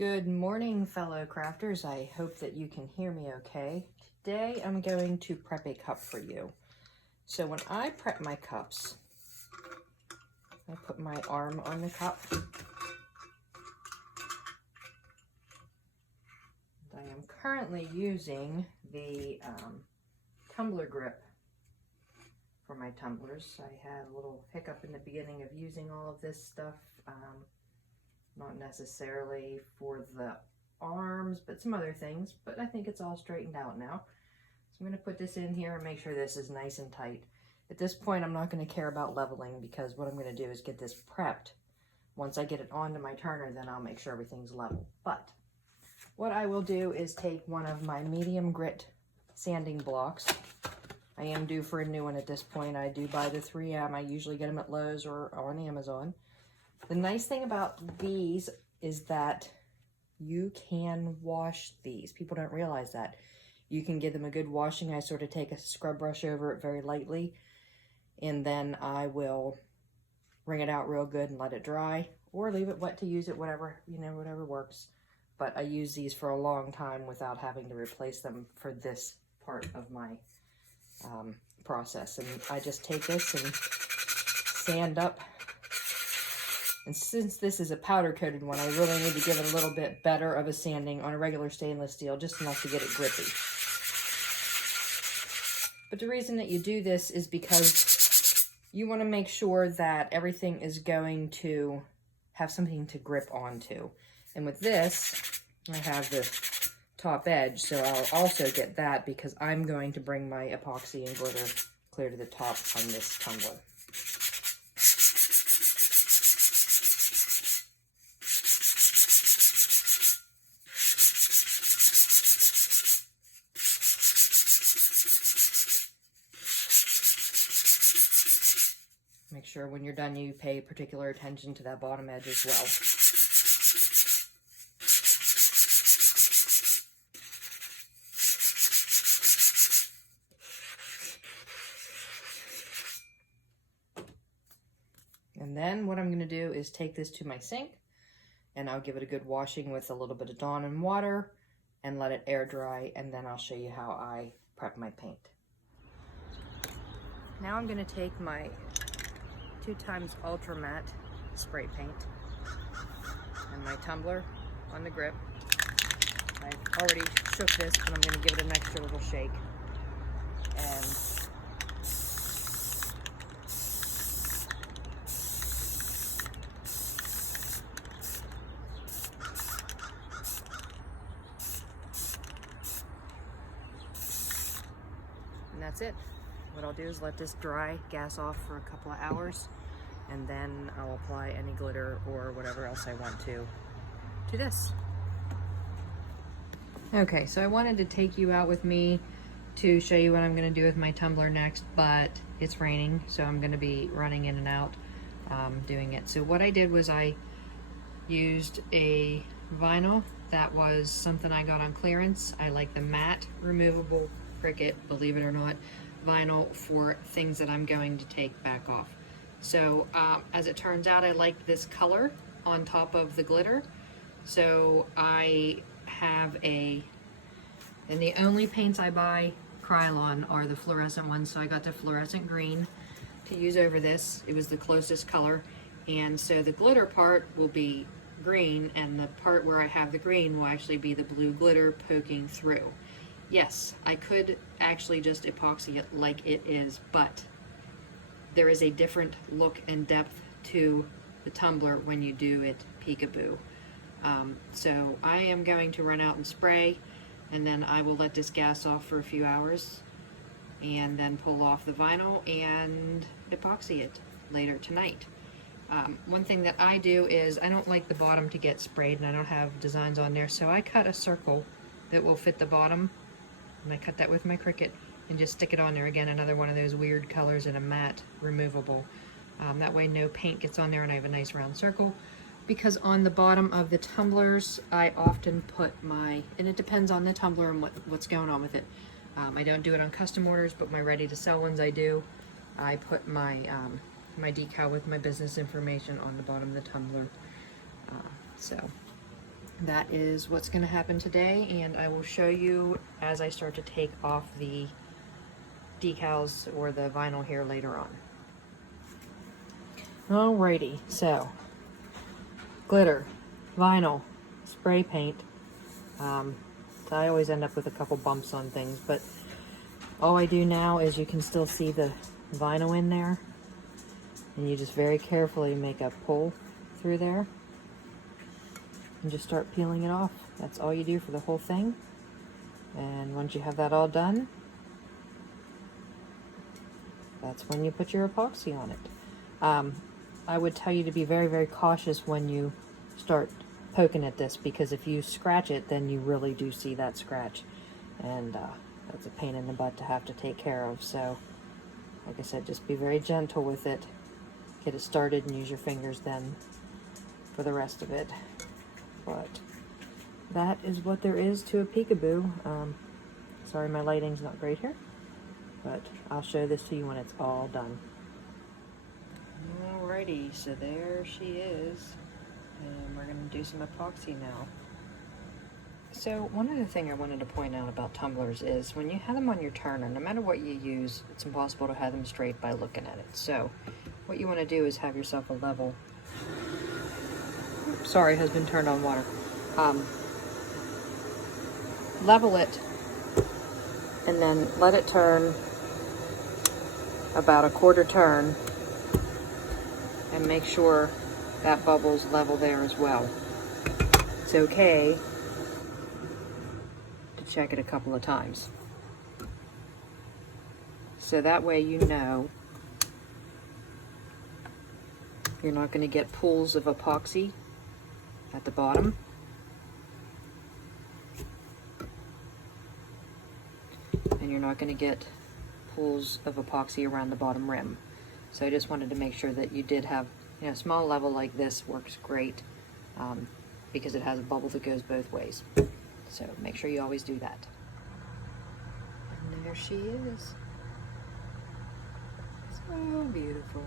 Good morning, fellow crafters. I hope that you can hear me okay. Today I'm going to prep a cup for you. So when I prep my cups, I put my arm on the cup. I am currently using the tumbler grip for my tumblers. I had a little hiccup in the beginning of using all of this stuff. Not necessarily for the arms, but some other things, but I think it's all straightened out now. So I'm going to put this in here and make sure this is nice and tight. At this point, I'm not going to care about leveling because what I'm going to do is get this prepped. Once I get it onto my turner, then I'll make sure everything's level. But what I will do is take one of my medium grit sanding blocks. I am due for a new one at this point. I do buy the 3M. I usually get them at Lowe's or on Amazon. The nice thing about these is that you can wash these. People don't realize that. You can give them a good washing. I sort of take a scrub brush over it very lightly, and then I will wring it out real good and let it dry, or leave it wet to use it, whatever works. But I use these for a long time without having to replace them for this part of my process. And I just take this and sand up. And since this is a powder coated one, I really need to give it a little bit better of a sanding on a regular stainless steel, just enough to get it grippy. But the reason that you do this is because you want to make sure that everything is going to have something to grip onto. And with this, I have the top edge, so I'll also get that because I'm going to bring my epoxy and glitter clear to the top on this tumbler. Make sure when you're done you pay particular attention to that bottom edge as well. And then what I'm going to do is take this to my sink and I'll give it a good washing with a little bit of Dawn and water and let it air dry, and then I'll show you how I prep my paint. Now I'm going to take my 2x Ultra Matte spray paint and my tumbler on the grip. I've already shook this, but I'm going to give it an extra little shake. And that's it. What I'll do is let this dry, gas off for a couple of hours, and then I'll apply any glitter or whatever else I want to this. Okay, so I wanted to take you out with me to show you what I'm going to do with my tumbler next, but it's raining, so I'm going to be running in and out doing it. So what I did was I used a vinyl that was something I got on clearance. I like the matte removable Cricut, believe it or not, vinyl for things that I'm going to take back off. So as it turns out, I like this color on top of the glitter. So I have and the only paints I buy Krylon are the fluorescent ones. So I got the fluorescent green to use over this. It was the closest color. And so the glitter part will be green, and the part where I have the green will actually be the blue glitter poking through. Yes, I could actually just epoxy it like it is, but there is a different look and depth to the tumbler when you do it peekaboo. So I am going to run out and spray, and then I will let this gas off for a few hours and then pull off the vinyl and epoxy it later tonight. One thing that I do is I don't like the bottom to get sprayed, and I don't have designs on there, so I cut a circle that will fit the bottom. And I cut that with my Cricut and just stick it on there. Again, another one of those weird colors in a matte removable. That way no paint gets on there and I have a nice round circle. Because on the bottom of the tumblers, I often put and it depends on the tumbler and what's going on with it. I don't do it on custom orders, but my ready to sell ones I do. I put my my decal with my business information on the bottom of the tumbler. So that is what's going to happen today, and I will show you as I start to take off the decals or the vinyl here later on. Alrighty, so glitter, vinyl, spray paint. I always end up with a couple bumps on things, but all I do now is you can still see the vinyl in there, and you just very carefully make a pull through there and just start peeling it off. That's all you do for the whole thing. And once you have that all done, that's when you put your epoxy on it. I would tell you to be very, very cautious when you start poking at this, because if you scratch it, then you really do see that scratch, and that's a pain in the butt to have to take care of. So like I said, just be very gentle with it, get it started, and use your fingers then for the rest of it. But that is what there is to a peekaboo. Sorry my lighting's not great here, but I'll show this to you when it's all done. Alrighty, so there she is, and we're going to do some epoxy now. So one other thing I wanted to point out about tumblers is when you have them on your turner, no matter what you use, it's impossible to have them straight by looking at it. So what you want to do is have yourself a level. Oops, sorry, husband turned on water. Level it and then let it turn about a quarter turn, and make sure that bubble's level there as well. It's okay to check it a couple of times, so that way you know you're not going to get pools of epoxy at the bottom. And you're not going to get pools of epoxy around the bottom rim. So I just wanted to make sure that you did have, a small level like this works great, because it has a bubble that goes both ways. So make sure you always do that. And there she is. So beautiful.